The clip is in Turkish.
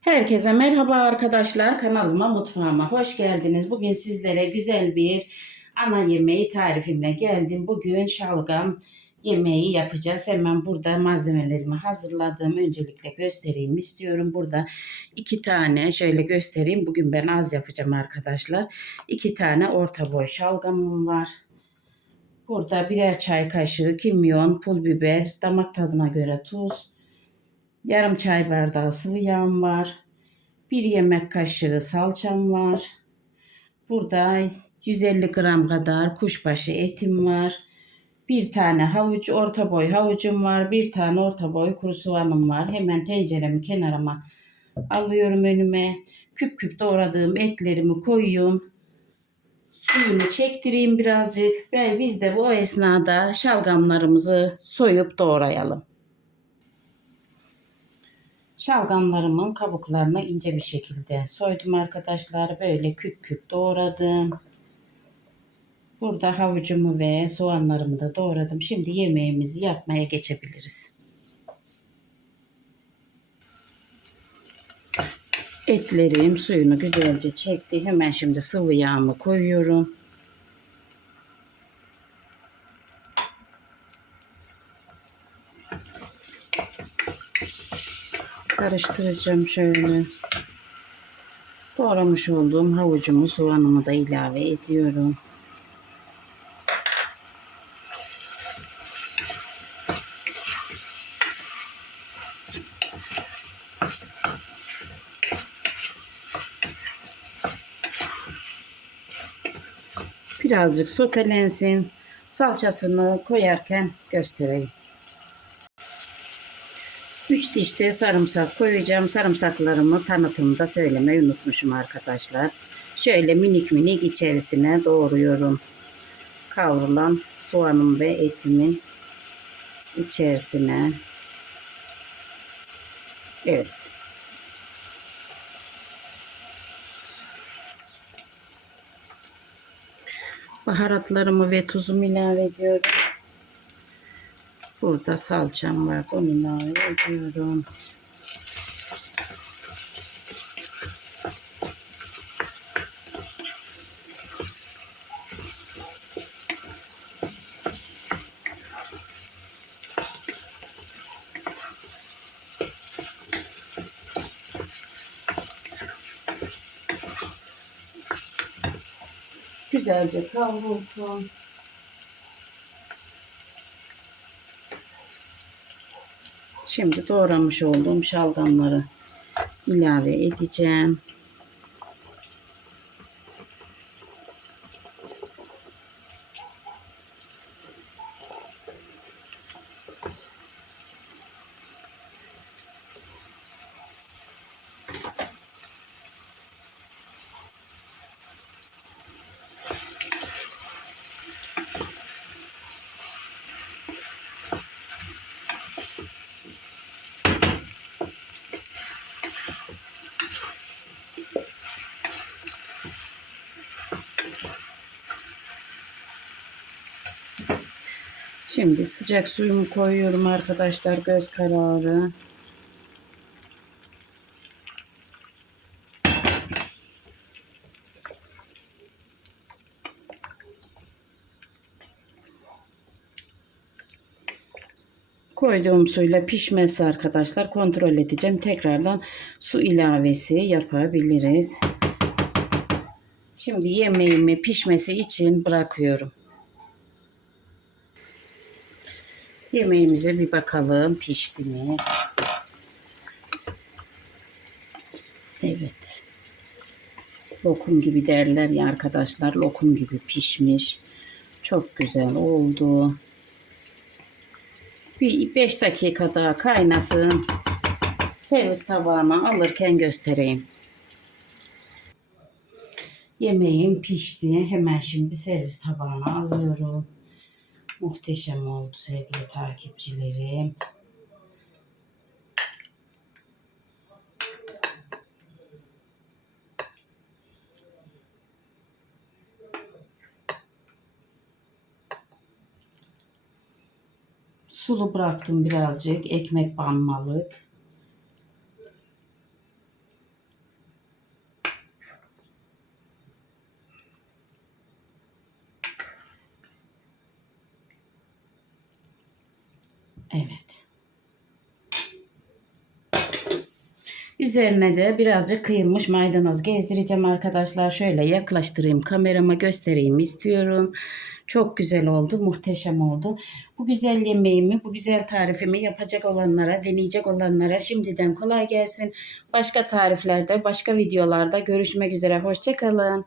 Herkese merhaba arkadaşlar. Kanalıma, mutfağıma hoş geldiniz. Bugün sizlere güzel bir ana yemeği tarifimle geldim. Bugün şalgam yemeği yapacağız. Hemen burada malzemelerimi hazırladım. Öncelikle göstereyim istiyorum. Burada iki tane şöyle göstereyim. Bugün ben az yapacağım arkadaşlar. İki tane orta boy şalgamım var. Burada birer çay kaşığı kimyon, pul biber, damak tadına göre tuz, Yarım çay bardağı sıvı yağım var. Bir yemek kaşığı salçam var. Burada 150 gram kadar kuşbaşı etim var. Bir tane havuç, orta boy havucum var. Bir tane orta boy kuru soğanım var. Hemen tenceremi kenarıma alıyorum önüme. Küp küp doğradığım etlerimi koyuyorum. Suyunu çektireyim birazcık. Ve biz de bu esnada şalgamlarımızı soyup doğrayalım. Şalgamlarımın kabuklarını ince bir şekilde soydum arkadaşlar. Böyle küp küp doğradım. Burada havucumu ve soğanlarımı da doğradım. Şimdi yemeğimizi yapmaya geçebiliriz. Etlerim suyunu güzelce çekti. Hemen şimdi sıvı yağımı koyuyorum. Karıştıracağım şöyle. Doğramış olduğum havucumu, soğanımı da ilave ediyorum. Birazcık sotelensin. Salçasını koyarken göstereyim. 3 diş de sarımsak koyacağım. Sarımsaklarımı tanıtımda söylemeyi unutmuşum arkadaşlar. Şöyle minik minik içerisine doğruyorum. Kavrulan soğanım ve etimin içerisine. Evet. Baharatlarımı ve tuzumu ilave ediyorum. Burada salçam var. Onu ilave ediyorum. Güzelce kavrulsun. Şimdi doğramış olduğum şalgamları ilave edeceğim. Şimdi sıcak suyumu koyuyorum arkadaşlar göz kararı. Koyduğum suyla pişmesi arkadaşlar kontrol edeceğim. Tekrardan su ilavesi yapabiliriz. Şimdi yemeğimi pişmesi için bırakıyorum. Yemeğimize bir bakalım pişti mi? Evet. Lokum gibi derler ya arkadaşlar. Lokum gibi pişmiş. Çok güzel oldu. Bir 5 dakika daha kaynasın. Servis tabağıma alırken göstereyim. Yemeğim pişti. Hemen şimdi servis tabağına alıyorum. Muhteşem oldu sevgili takipçilerim. Sulu bıraktım birazcık. Ekmek banmalık. Evet. Üzerine de birazcık kıyılmış maydanoz gezdireceğim arkadaşlar. Şöyle yaklaştırayım kamerama göstereyim istiyorum. Çok güzel oldu, muhteşem oldu. Bu güzel yemeğimi, bu güzel tarifimi yapacak olanlara, deneyecek olanlara şimdiden kolay gelsin. Başka tariflerde, başka videolarda görüşmek üzere. Hoşçakalın.